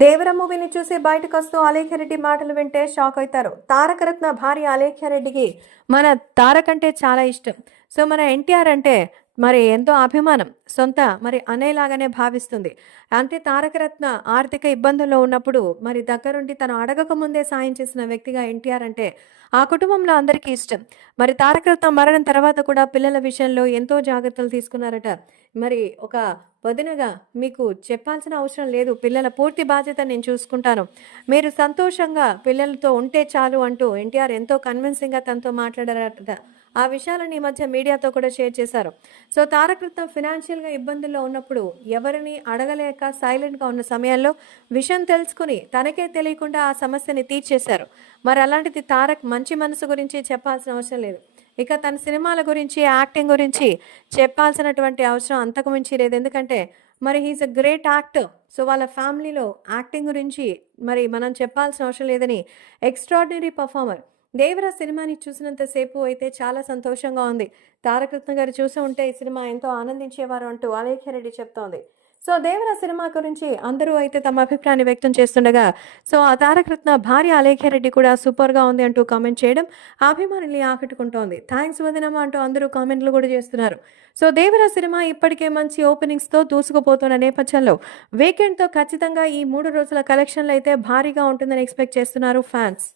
దేవర మూవీని చూసి బయటకు వస్తూ అలేఖ్యారెడ్డి మాటలు వింటే షాక్ అవుతారు. తారకరత్న భార్య అలేఖ్యారెడ్డికి మన తారక్ అంటే చాలా ఇష్టం. సో మన ఎన్టీఆర్ అంటే మరి ఎంతో అభిమానం సొంత మరి అనేలాగానే భావిస్తుంది. అంటే తారకరత్న ఆర్థిక ఇబ్బందుల్లో ఉన్నప్పుడు మరి దగ్గరుండి తను అడగక ముందే సాయం చేసిన వ్యక్తిగా ఎన్టీఆర్ అంటే ఆ కుటుంబంలో అందరికీ ఇష్టం. మరి తారకరత్న మరణం తర్వాత కూడా పిల్లల విషయంలో ఎంతో జాగ్రత్తలు తీసుకున్నారట. మరి ఒక వదినగా మీకు చెప్పాల్సిన అవసరం లేదు. పిల్లల పూర్తి బాధ్యత నేను చూసుకుంటాను. మీరు సంతోషంగా పిల్లలతో ఉంటే చాలు అంటూ ఎన్టీఆర్ ఎంతో కన్విన్సింగ్గా తనతో మాట్లాడారట. ఆ విషయాలను ఈ మధ్య మీడియాతో కూడా షేర్ చేశారు. సో తారకృతం ఫినాన్షియల్గా ఇబ్బందుల్లో ఉన్నప్పుడు ఎవరిని అడగలేక సైలెంట్గా ఉన్న సమయంలో విషయం తెలుసుకుని తనకే తెలియకుండా ఆ సమస్యని తీర్చేశారు. మరి అలాంటిది తారక్ మంచి మనసు గురించి చెప్పాల్సిన అవసరం లేదు. ఇక తన సినిమాల గురించి యాక్టింగ్ గురించి చెప్పాల్సినటువంటి అవసరం అంతకు మించి లేదు. ఎందుకంటే మరి he's a great actor so వాళ్ళ ఫ్యామిలీలో యాక్టింగ్ గురించి మరి మనం చెప్పాల్సిన అవసరం లేదని ఎక్స్ట్రాడినరీ పర్ఫార్మర్ దేవరా సినిమాని చూసినంతసేపు అయితే చాలా సంతోషంగా ఉంది. తారకరత్న గారు చూసి ఉంటే ఈ సినిమా ఎంతో ఆనందించేవారు అంటూ అలేఖ్యారెడ్డి చెప్తోంది. సో దేవర సినిమా గురించి అందరూ అయితే తమ అభిప్రాయాన్ని వ్యక్తం చేస్తుండగా సో ఆ తారకరత్న భార్య అలేఖ్యారెడ్డి కూడా సూపర్గా ఉంది అంటూ కామెంట్ చేయడం అభిమానుల్ని ఆకట్టుకుంటోంది. థ్యాంక్స్ వదినమా అంటూ అందరూ కామెంట్లు కూడా చేస్తున్నారు. సో దేవర సినిమా ఇప్పటికే మంచి ఓపెనింగ్స్తో దూసుకుపోతున్న నేపథ్యంలో వీకెండ్తో ఖచ్చితంగా ఈ మూడు రోజుల కలెక్షన్లు అయితే భారీగా ఉంటుందని ఎక్స్పెక్ట్ చేస్తున్నారు ఫ్యాన్స్.